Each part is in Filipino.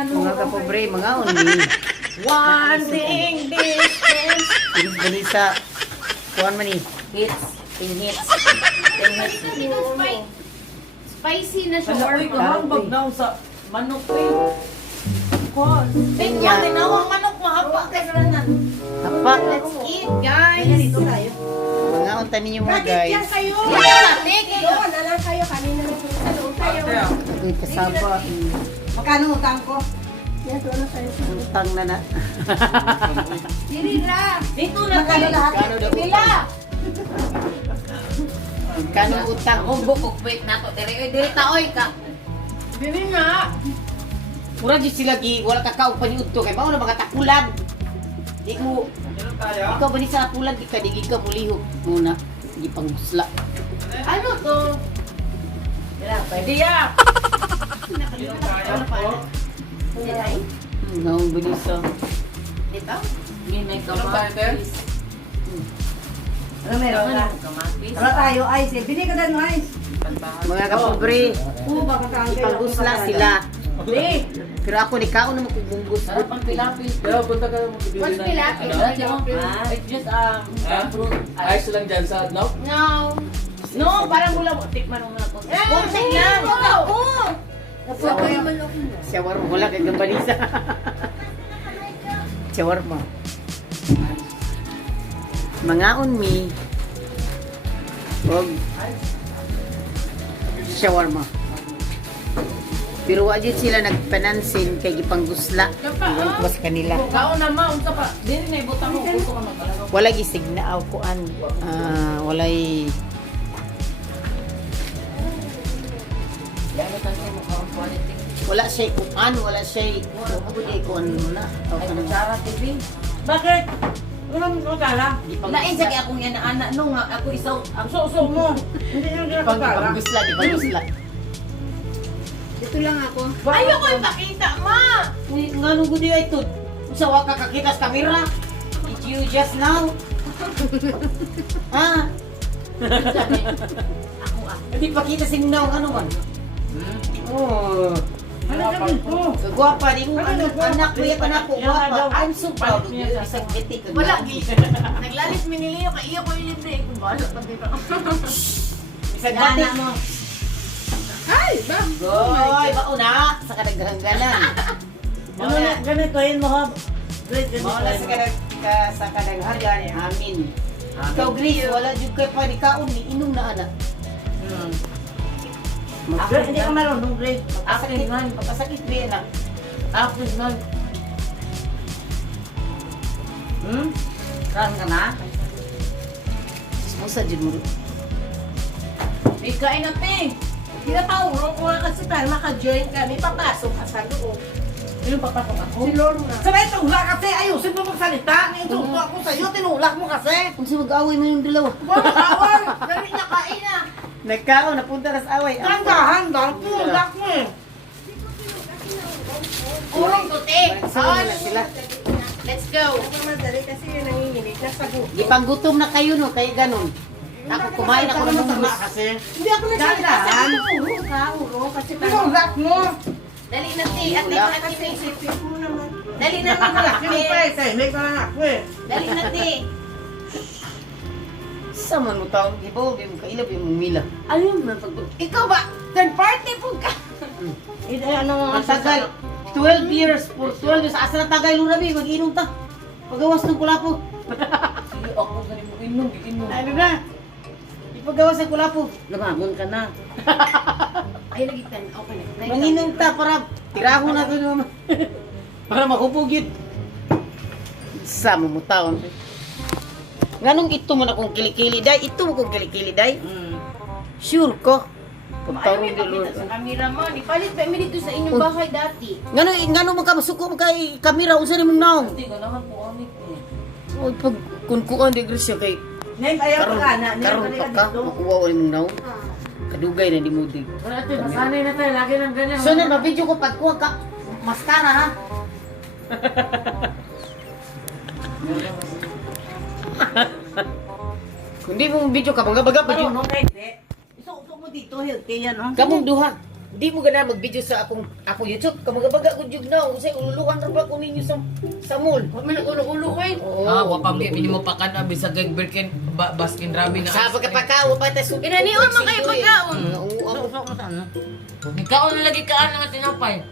Mga kapobre, mga only. One thing distance. Inis balisa. Kuhan man eh. Hits. 10 hits. 10 hits. Spicy na siya. Uy, kahambag daw sa manok eh. Kon. Pinya. Tinawang manok mahaba. Hapa. Let's eat, guys. Mga unta ninyo mga guys. kayo? Doon, alam kayo, kanina na sa loob kayo. Uy, kasaba. Magkano utang ko? Yan, doon na kayo. Utang na na. Dirira. Dito na Magkano lahat? Kano daw Pila. Kano utang? Bukok wait na to. Diri taoy ka. Bibi nga. Mura di sila gi wala ka kaupan ni udto kay mao na mga takulan. Di mo ikaw ba ni sa takulan di ka digi ka mulihok muna di panggusla. Ano to? Pwede ya. Ngaon ba ni sa Dito? May kamatis. Ano meron ka? Kamatis. Ano tayo, Ice? Bili ka din, Ice. mga kapobre, Oo, baka kaangay. panggusla sila. Di. Pero ako ni kaon na makugbunggus. Sarap ang pilapis. Pero punta ka mo What's pilapis? It's just fruit. Ayos lang dyan sa no? No. No, parang mula mo. Tikman mo na to. Konti lang. Shawarma wala kay gambalisa. Shawarma. Mga unmi. Og shawarma. Pero wajid sila nagpanansin kay gipanggusla. Iwan ko sa kanila. Kao na ma, unsa pa? Dili na ibutang mo gusto ka magalaw. Wala gisigna aw kuan. Walay Ano tanong mo karon quality? wala siya kuan, wala siya ako di kuan muna. Aw Ay kanang kutsara TV. Bakit? Wala mo kutsara. Lain sa kaya akong yan anak no nga ako isaw ang so mo. Hindi yung kutsara. Panggusla, di panggusla. Dito lang ako. Ayoko ipakita ma. Ngano gudi ay tud? Sa wa ka kakita sa camera? Did you just now? Ah, Ako hindi pa kita sinaw ano man. Oh, Ano ka dito? kagwapa di mo anak ko yan anak ko gwapa. I'm so proud of you. Isang kiti ka. Wala, naglalis miniliyo ka iyo ko yung libre. Kung bala pa dito. Isang kiti. mo. Ay, ba? Goy, bauna sa kadaghanganan. Ano na ganito yun mo ha? Mauna sa kadaghanganan. Amin. Ikaw Grace, wala jud kay pa ni kaon ni inom na ana. Ako hindi ka marunong grade. Pagkasakit man, pagkasakit di na. Ako man. Saan ka na? Musa jud mo. May kain natin. Pinapahuro ko nga kasi para maka-join ka. May papasok ka sa loob. Yung papasok ako? Si Lorna. Sabay tulak kasi. Ayusin mo magsalita. Naintuto ako sa'yo. Tinulak mo kasi. Kung sa mag-away mo yung dalawa. Walang awal. Dali na kain na. Nagkaon, napunta na sa away. Tandahan dahil tulak mo eh. Kurong tuti. Saan na sila? Let's go. Madali kasi yun nanginginig na sagot. Gipanggutom na kayo no, kaya ganun. Ako kumain ako ng mga kasi. Hindi ako nagsasahan. Uro ka, uro. Kasi Tinulak mo. Dali na ti. At Wala. na ti. isip mo naman. Dali na ti. May ka lang ako eh. Dali na ti. sa man mo taong ibaw, di mo kailap yung mila. Ayun na pag... Ikaw ba? Third party po ka. Ano Ang tagal, 12 years, for 12 years, asa na tagay lurabi, mag-inom ta. Pagawas ng kulapo. Sige ako sa mo inom, inom. Ano na? Ipagawas ng kulapo. Lumagon ka na. Ay, lagi tan. Okay na. Manginom ta para tirahon na ito naman. Para makupugit. Sama mo taon. Nganong ito mo na kong kilikili, day? Ito mo kong kilikili, day? Sure ko. Pagtarong di lord. Sa camera mo. Ipalit pa mi dito sa inyong bahay dati. Ngano mo ka masuko mo kay kamera, unsa ni mong naong? Hindi ko naman po amit eh. Oy, pag kunkuan di grisya kay Name, ayaw karon ka na. karon pa ka, makuha ni mong naong. Kadugay na di mo dig. Wala ito, masanay na tayo. Lagi ng ganyan. So na mabidyo ko pagkuha ka mascara ha. Kundi mo video ka baga pa Pero yun. no, hindi. Isuso mo dito, healthy yan, no? Kamong duha. di mo gana mag-video sa akong YouTube. Kamagabaga ko jud na. Kasi ululukan ra ba ko ninyo sa mall. Huwag mo nag-ulo-ulo eh. Wapang di mo pa ka na bisag kay Birkin Baskin Robbins na. Sa pagkapakawa pa ta suki. Inaniwan man kayo pagkaon. Ikaw na lagi ka nga tinapay.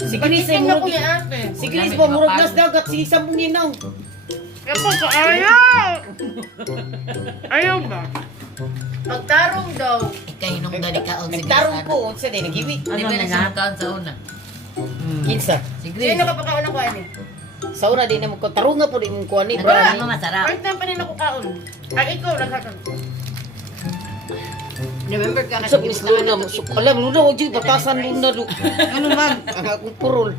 Si Gris ay Tingnan ko murag. ni ate. Si Gris ba murag nas dagat si sambong ninaw. Kaya po ka ayaw! Ayaw ba? Pagtarong daw. Ikahinom na di kaon si Nagtarong ko unsa day nagiwi. Di ba na siya kaon sa una? Kinsa. Si Grace. Sino ka pagkaon ako ani? Sa una di na mo ko tarunga po di mo kuan ni Ano brani. masarap? First time pa rin ako kaon. Ay, ikaw, nagkakaon. Remember ka Sa Miss Luna mo. Alam Luna wag jud batasan Luna do. Ano man? Ang akong purol.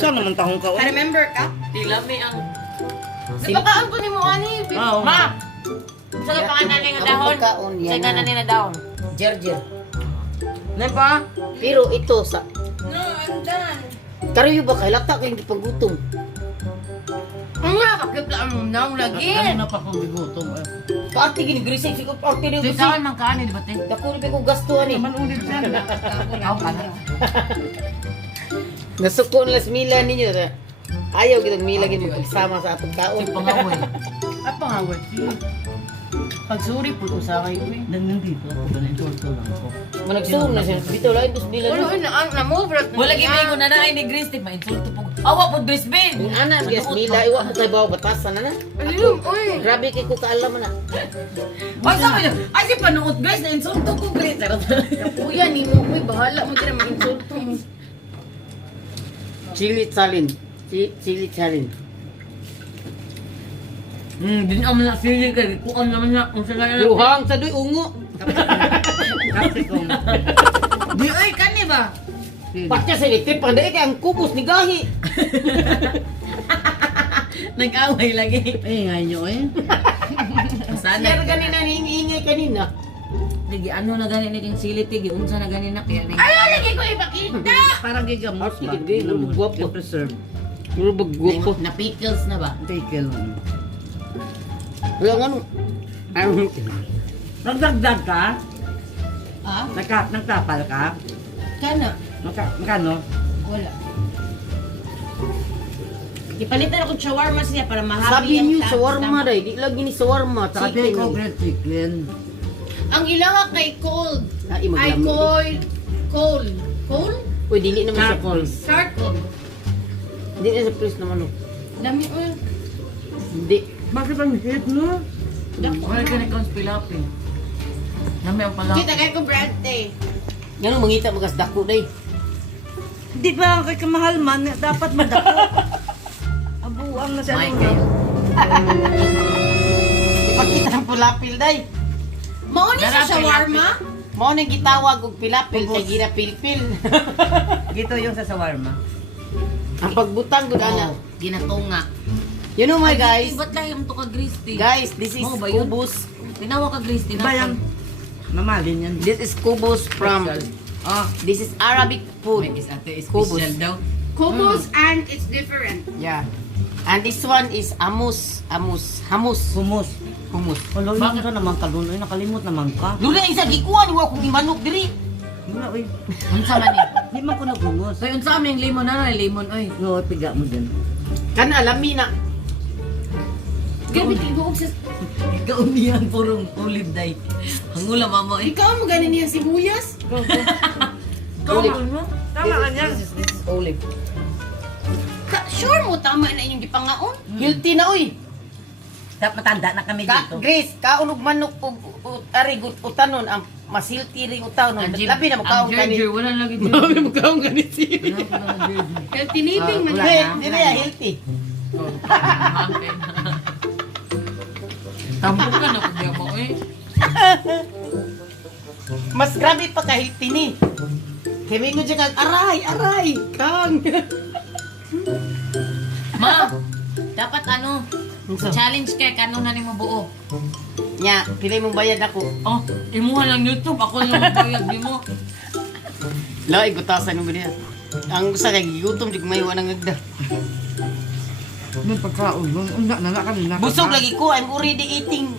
Saan naman tahong ka? Remember ka? Tilami ang... Di ba kaon ko ni mo ani? Ma! Sa ka pangalan nga dahon? Kaon Sa yan. kanan na dahon? Jerjer. Na ba? Pero ito sa No, I'm done. karayo ba kay lata kay hindi paggutom. Ang nga, kakiplaan mo nang lagi. na pa kung bigutom eh. Kaarte gini Gris ay siguro arte ni Sa Gris. saan man kaani di ba te? Dako ni ko gasto ani. Ulit yan. Aw ka na. Nasuko na las mila ninyo ta. Ayaw kitang mila gid magsama sa atong taon. Si pangaway. Apa nga, wait. Pagsuri po usakay ko eh. Nandito ako ganun. Ito lang ako. Managsuon na siya. Bitaw lang dos mila. Wala, na-move rat. Wala gid ko na naay ni Grace di ma-insulto po. Awa po Grace Ben. Ang ana bias mila iwa mo kay bawo batasan na na. Ayun, uy. Grabe kay ko kaalam na. Wag sa mo. Ay si panuot Grace na insulto ko Grace. Kuya, ni mo, uy, bahala mo din ang insulto mo. Chili salin. Chili salin. Din am na sili kay kuan naman na kung sila na. Luhang sa doy ungo. Capsicum. Di ay kani ba? Patya sa litip panday kay ang kubos ni gahi. Nag-away lagi. Eh, ngayon nyo eh. Sana. Sir ganina ni kanina. Lagi ano na gani ni sili ti giunsa na gani na kaya ni. Ay, lagi ko ipakita. Parang gigamos ba? Sige, guwapo. Preserve. Puro bagwapo. Na pickles na ba? Pickle. Wala nga no. Nagdagdag ka? Ah? Nagtapal ka? Kana? Magkano? Wala. Ipalitan ako shawarma siya para mahabi Sabi ang niyo tax shawarma naman. day, di lagi ni shawarma, Saka chicken. di ko grilled chicken. Ang ilaha kay cold. Ay Ay, maglamig. cold. Cold. Cold? Uy, dili naman sa Charcoal. Charcoal. Hindi na sa place naman oh. Dami, uy. Hindi. Bakit ang hit no? Wala ka na konspilapi. Nami ang pala. Kita kay ko bread eh. Yan ang mangita magas dako day. Di ba ang kay kamahal man, dapat madako. Abuang na siya. May kayo. Ipakita ang pulapil day. Mauni sa Dara, shawarma? Mao nang gitawag og pilapil kay gira pilpil. Gito yung sa shawarma. Ang pagbutang gud ana. Ginatunga. You know my guys. Ba't lang yung to ka Gristi? Guys, this is Mo ba yun? kubos. Tinawa ka Gristi na. Ba yan? Mamalin yan. This is kubos from this is Arabic food. May ate Kubos. special daw. Hummus and it's different. Yeah. And this one is hummus. Humus. Hummus. Wala yun ka naman kalunoy, nakalimot naman ka. Lula isa gikuan wa kong imanok diri. Wala, uy. Unsa man ni? Di man ko naghumus. So unsa aming limon na limon oy. No, piga mo din. Kan alami na. Gabi tibuog sa... Ikaw niyan purong olive day. Hangula mamo eh. Ikaw mo ganin niya sibuyas? Olive. Tama ka niyan. This is olive. Sure mo, tama na inyong gipangaon? Guilty na uy. Dapat matanda na kami dito. Grace, kaunog manok ug ari utanon ang masilti ri utanon. Labi na mo kaong Ang kani. ginger wala lagi dito. Labi mo kaong kani si. Kaya tiniping man wala yan. Di ba healthy? Tambok ka na kung mo eh. Mas grabe pa ka healthy ni. Kemi ko kag aray, kang. Ma, dapat ano, challenge kay kano na nimo buo. Nya, pilay mong bayad ako. Oh, imuha lang YouTube, ako lang magbayad nimo. Lai gutasan mo diya. Ang usa kay gutom dig mayo nang agda. May pagkaon. Una na kami na. Busog lagi ko. I'm already eating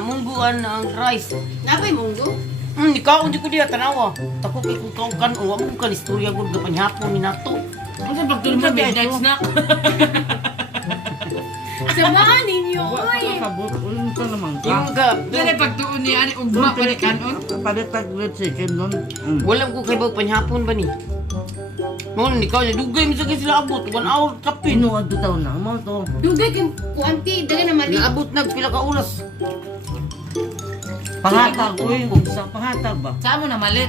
mungguan ang rice. Napay munggo? Ikaw, hindi ko diya tanawa. Tako kay kung kau kan, uwa mo kan istorya gud gapan hapon ni nato. Ano sa pagtulog mo midnight snack? Samahan ninyo, oy! Kabot, ulit ka naman ka. Yung ka, Dili pagtuon ni ani ugma pa ni kanon. Palit ang grilled chicken nun. wala ko kay bag panhapon ba ni? Mo ni ikaw niya dugay mi sa kay sila abot 1 hour kapin. Pinuad do taon na, mo to. Dugay kay kuanti, daga na mali. Naabot nag pila ka oras. Pangatag, uy, sa pangatag ba? Sa mo na malit.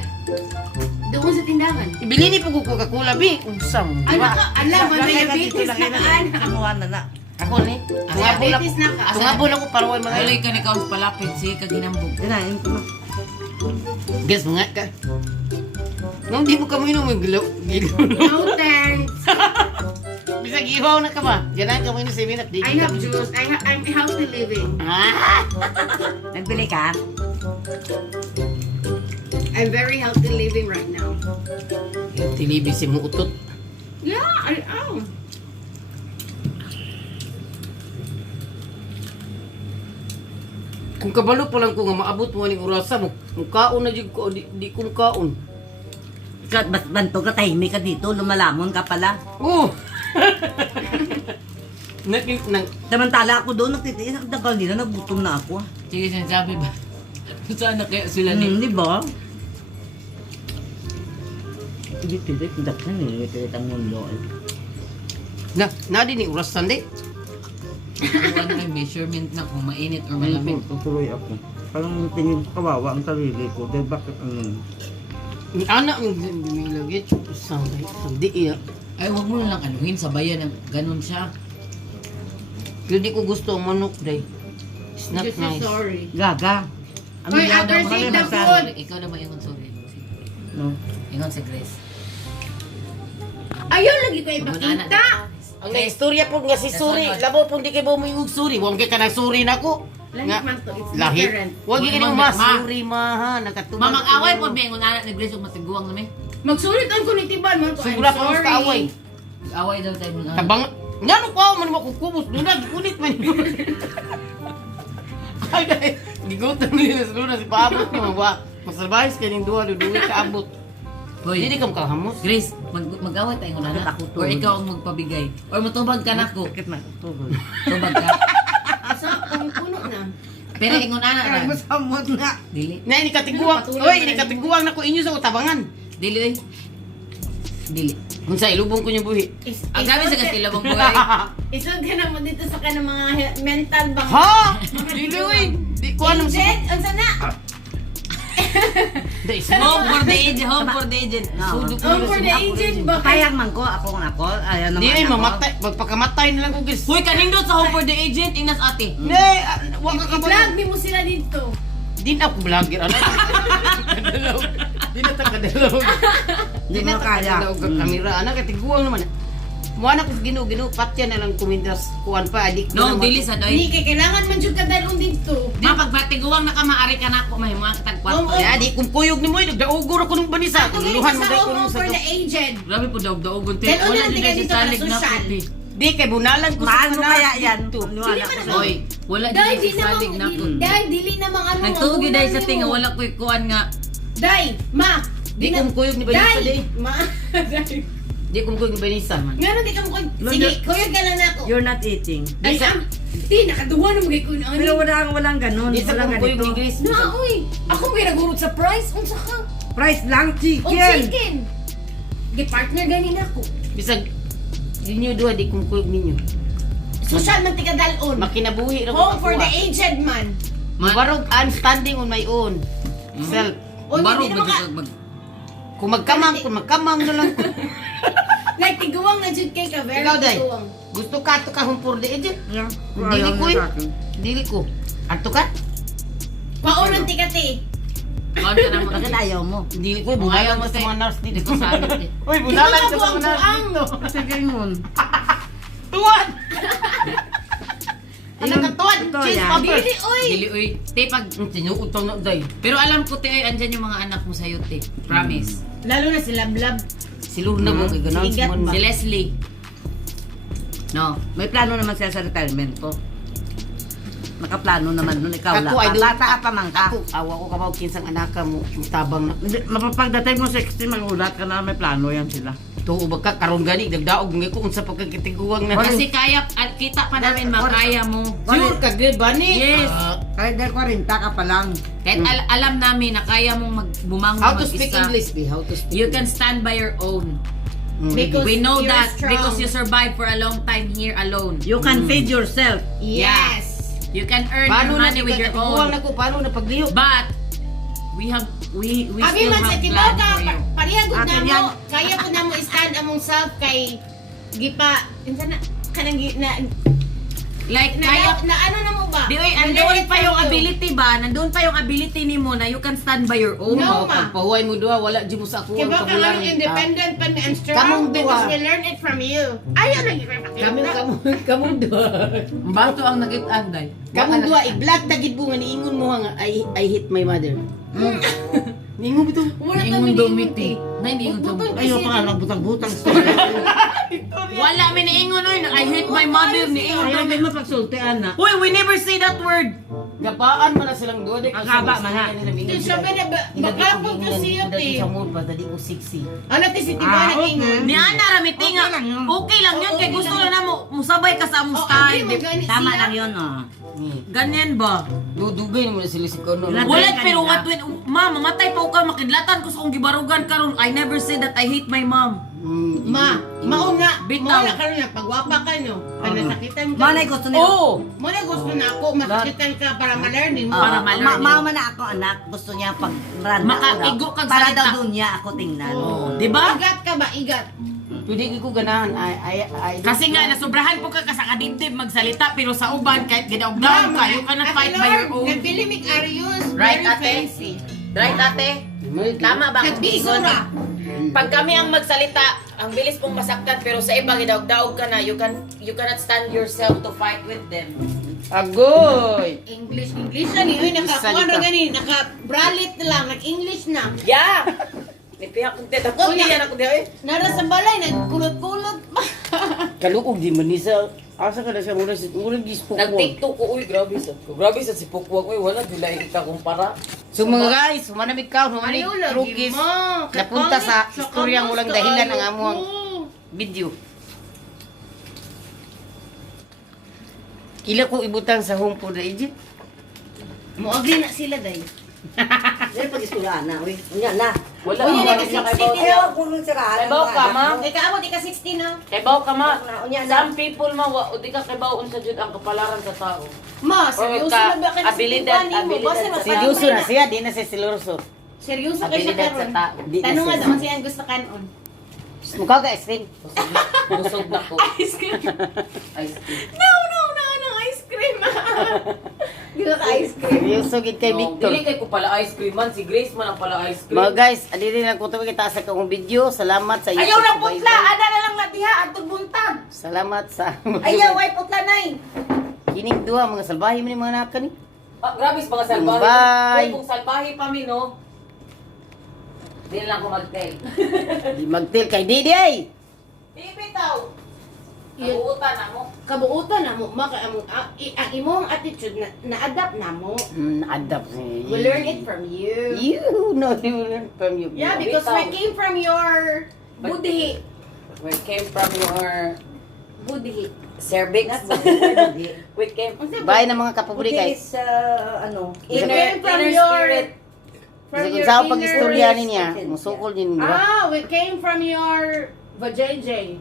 Doon sa tindahan. Ibili ni po ko Coca-Cola bi, unsam. Ano ka, alam, may Lagay ka diabetes dito, na lagay kaan. Kinuha na na. Ako ni. Tungabol ako. Diabetes na ka. Tungabol ako para way mga. Dili ka ni kaos palapit si kaginambog. Dinain ko na. Guess mga ka. Nung di mo ka mo inom yung gilaw. No thanks. Bisa gibaw na ka ba? Diyan ka mo inom 7 at di. I have juice. I'm healthy living. Ah! Nagbili ka? I'm very healthy living right now. Yung tilibis mo utot. Yeah, I am. Kung kabalo pa lang ko nga maabot mo ning orasa mo, mukaon na jud ko di ko mukaon. Kat banto ka tahimik ka dito, lumalamon ka pala. Oh. nang Samantala ako doon, nagtitiis, ang tagal nila, nagutom na ako. Sige sinasabi ba? Saan na kaya sila ni? Di ba? Hindi tirik, dakhan eh, tirik ang mundo. na di ni oras Sunday. Kuha na measurement na kung mainit or malamig. Tutuloy ako. Parang tingin ko kawawa ang sarili ko, dahil bakit ang... Ni anak ng lagi Sunday. Sunday iya. Ay, huwag mo na lang anuhin sa bayan ng ganun siya. Pero di ko gusto ang manok day. It's not Just nice. sorry. Gaga. Hoy, after mo saying kami the masabi? food. Ikaw na ba yung sorry? No. Ingon si Grace. Ayaw lagi ko ipakita. Ang istorya po nga si Suri, labaw po di kay mo yung Suri. Huwag ka na Suri na ko. Lahi man to, it's Lahi. different. Huwag ka na Ma. mas Suri maha. Nakatubag. Mamag-away po ba yung anak ni Grace kung matiguang namin? Magsulit ang kunitiban mo. I'm Sigura pa mas kaaway. sorry. Away daw tayo ng Tabang, nga nung pa man makukubos, dunag, kunit man yun. Ay, dahil, gigutan nila sa luna, si paabot niya, mga masalbahis ka ning duwa, duduwi ka abot. Hoy, Hindi ka makahamos. Grace, mag-away tayo ng anak. Bakit ako Or tulog? ikaw ang magpabigay. Or matubag ka na ko. Bakit na? Tuloy. Tubag ka. Asa, kung puno na. Pero ingon anak na. Masamot na. Dili. Na, ini katiguang, oy, ini katiguang na ko inyo sa utabangan. Dili. Dili. Kung sa ilubong ko niyo buhi. Ang gabi sa Kastila bang buhay. Isod ka na mo dito sa kanang mga mental bang. Ha? Dili, oy. Di ko alam sa... Agent, ang sana. Dahil Home for the aged. Home for the aged. Sudo ko Oh, nila for sa the agent ba? Payag man ko, ako nga ako. Ayaw naman Di ay ako. mamatay, magpakamatay na lang ko guys. Hoy, kanindot sa home for the agent. Inas ate. Nay, wag ka ba? I-vlog mo sila dito. Di na ako vlogger, ano? Kadalaw. Di na tagadalaw. Di mo kaya. Kadalaw ka kamera, anak, katiguang naman. Muana ko ginu patya na lang kumindas kuan pa adik. No, dili sa Hindi, doy. kay kailangan man jud ka dalon dito. Mapagbatiguang na ka maari ka na ako may mga katagkwat. Oo. Ya di kung kuyog ni mo, nagdaugor ako ng banisa. Ako ganito Luhan mo sa dai ko home nung sa for the aged. Grabe po daog-daog. Dahil una lang tingnan dito para social. Di kay bunalan ko Paano kanan kaya yan? dito. Paniwala ko sa Oy, wala Dahil din di sa salig na ko. namang, dahil dili namang ano. Nagtugi dahil sa magulang tinga nimo. wala ko'y kuan nga. Day, ma. Di kung kuyog ni banisa Day, di. ma. Day. Di kung kuyog ni banisa. Ngano di ka mo sige, kuyog ka lang ako. You're not eating. Ay, di, nakaduwa na mo kay kun Pero walang ganun. Di sa Walang kung kuyog ni ganito. Grace. Na, uy. Ako may nagurot sa price. Unsa ka? Price lang, O chicken. chicken. Di partner ganin ako. Bisag inyo duha di kung kuyog ninyo. Social man tika dalon. Makinabuhi ra ko. Home for the aged man. Barog and standing on my own. Self. O Baro hindi ba naman ka. mag Kung magkamang na lang ko. Like tiguang na jud kay ka very Ikaw, Day. tiguang. Gusto ka to ka home for the agent? Yeah. Dili Ayaw ko na eh. sa akin. Dili ko. Ato ka? Pauron tika ti. kuan ka na mo. Bakit ayaw mo? Dili ko. Kung ayaw Bunalan mo ko sa say, mga nurse Di dito. ko salit eh. Uy, Ikaw bunalan na ka sa buang mga nurse buang. dito. Sige yun. Tuwan! Ano ka tuwan? Ito, Cheese yan. popper. Dili oy. Dili uy. Te pag Sinuutang na day. pero alam ko te ay andyan yung mga anak mo sa'yo te. Promise. Lalo na si Lablab. Silur na mo kay ganon. Sigat ba? Si Leslie. No. May plano naman siya sa retirement ko. nakaplano naman nun, ikaw Ako, lang. I don't- Bata pa man ka. Ako, awa ko kabaw kinsang anak ka mo, tabang na. Hindi, mapapagdating mo 60, magulat ka na may plano yan sila. Tuo ba ka, karon gani, nagdaog nga ko unsa pagkakitiguang na. Kasi kaya, kita pa namin makaya mo. Sure ka, good ba ni? Yes. Kahit dahil 40 ka pa lang. Kahit alam namin na kaya mong bumangon How to speak mag-isa. English, be? How to speak You can stand by your own. Because We know you're that strong. because you survived for a long time here alone. You can feed yourself. Yes. You can earn Paano your na money with your own. na ko, paano na pagliho? But we Abi still man sa have tibaw plan ka, for you. parihagod Atin na yan. mo, kaya po na mo stand among self kay gipa, insan na, kanang Like kaya na ano na mo ba? Di oy, Na-learn andun it pa from yung you. ability ba? Nandun pa yung ability ni mo na you can stand by your own. No, Oh, ma. pagpahuay mo duha, wala di mo sa ako Kaya ang ba ka kabulan. lang independent pa and strong Kamong because duha. we learn it from you. Ayaw lang yung Kamong duha. Bato ang nagit-anday. Kamong duha, i-black tagid mo nga niingon mo nga I hit my mother. Niingon mo to. Wala Ingon kami dumiti. niingon, Na hindi ingon Butang Ayaw pa nga lang butang-butang. Wala mi niingon oy, I hate my mother niingon. Ayaw din mo pagsultian na. Uy, we never say that word. Gapaan man na silang duha. Ang haba man, ha? Yung sabi na baka po ko siya Dali te. sa mood pa, dali ko sexy. Ano ti si Tiba Ah, nag-ingon? Ni Ana ramiti nga. Okay lang yun. Okay lang yun kay gusto na mo musabay ka sa among Oh, style. hindi mo gani Tama siya. lang yun, oh. Ganyan ba? Dudugay mo na sila si Kono. Wala. Wala Kanina. pero what when mamatay pa ka makidlatan ko sa kong gibarugan karon. I never said that I hate my mom. Ma, mauna, Bitaw. mauna ka rin na, pagwapa ka no, panasakitan ka. Manay gusto nila. Oh! Mauna gusto na ako, masakitan ka para ma-learning mo. Para ma-learn yun. Mama na ako, anak. Gusto niya pag run Makaigo kag para salita. daw doon niya ako tingnan. Oh, di ba? Igat ka ba? Igat. Pwede ko ganahan. I Kasi nga nasobrahan po ka sa kadibdib magsalita pero sa uban kahit gidaog-daog ka, you cannot fight by your own. Nagpilimik Arius, Right, very ate? fancy. Right, ate? Tama ba? Nagbisura. Pag kami ang magsalita, ang bilis pong masaktan pero sa iba gidaog-daog ka na, you cannot stand yourself to fight with them. Agoy! English na ni. Uy, nakakuha na gani, naka-bralit na lang, nag-English na. Yeah! Nipiyak kong teta ko, Una. diyan ako diyan. Nara sa balay, nagkulot-kulot pa. Kalukog di man ni sa... Asa ka na siya muna si... Muna gispok mo. Nag-tiktok ko, uy, grabe sa ko. Grabe sa si Pukwak, uy, wala, dila kita kumpara. So mga guys, humanamig ka, humanamig Ayaw lagi trugis. mo. Napunta sa Kapangit, istoryang walang kamusta, dahilan ang ayaw amuang ko. video. Ila ko ibutang sa home food na Egypt. Muagli na sila, day. Dahil pag istulaan na, uy. Yan na. Wala, Uy, wala nag-16 siya kay din. Baw. Ayaw ko nung siraan. Kay Baw ka, ma? Ika amo, ika 16 na. Kay Baw ka, ma. Unya na. Some people, ma, o di ka kay Baw, unsa jud ang kapalaran sa tao. Ma, seryoso ka- na ba ka na abilidad, sa tiba abilidad mo? sa- Seryoso na siya, di na siya silurso. Seryoso ka siya Abilidad sa karon. tao. Di na Tanong nga siya. daw siya ang gusto kanon. Mukha ka ice cream. Busog na ko. Ice cream. Ice cream. No, ice cream. Gusto ka ice cream. Seryoso gid kay No, Victor. dili kay ko pala ice cream man, si Grace man ang pala ice cream. Mga guys, adi rin ang kutubi kita sa kong video. Salamat sa iyo. Ayaw na putla, ada na lang na diha atong buntag. Salamat sa Ayaw ay putla nay. kining duha mga salbahi man yung mga naka ni. Ah, grabe sa mga salbahe. Bye. Kung salbahe pa mi no. Di lang ko mag-tell. Di magtil kay Didi ay. Di bitaw. Yun. Nabuutan na mo. Kabuutan na mo, maka ang imong attitude na-adapt na mo. Adapt ni. We learn it from you. You know, you learn from you. Yeah, because we came from your budhi. We came from your Budhi. cervix. Hindi. We came Bye na mga kapabuli Buti kay. is, ano, We inner, came from inner your... spirit. From Sa your sa inner... pag-istorya niya, essence, musukol din diba? We came from your vajayjay.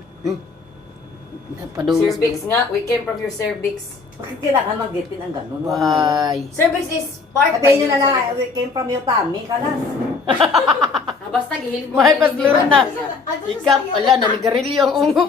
Napadungos. Cervix nga. We came from your cervix. Bakit kailangan mag-getin ang ganun? Bye. Cervix is part Sabihin nyo yun na lang, sa- we came from your tummy, kalas. Ah, basta gihilig mo. May pasluro na. Ato sa Ikap, sayo. ala, nanigarilyo ang ungo.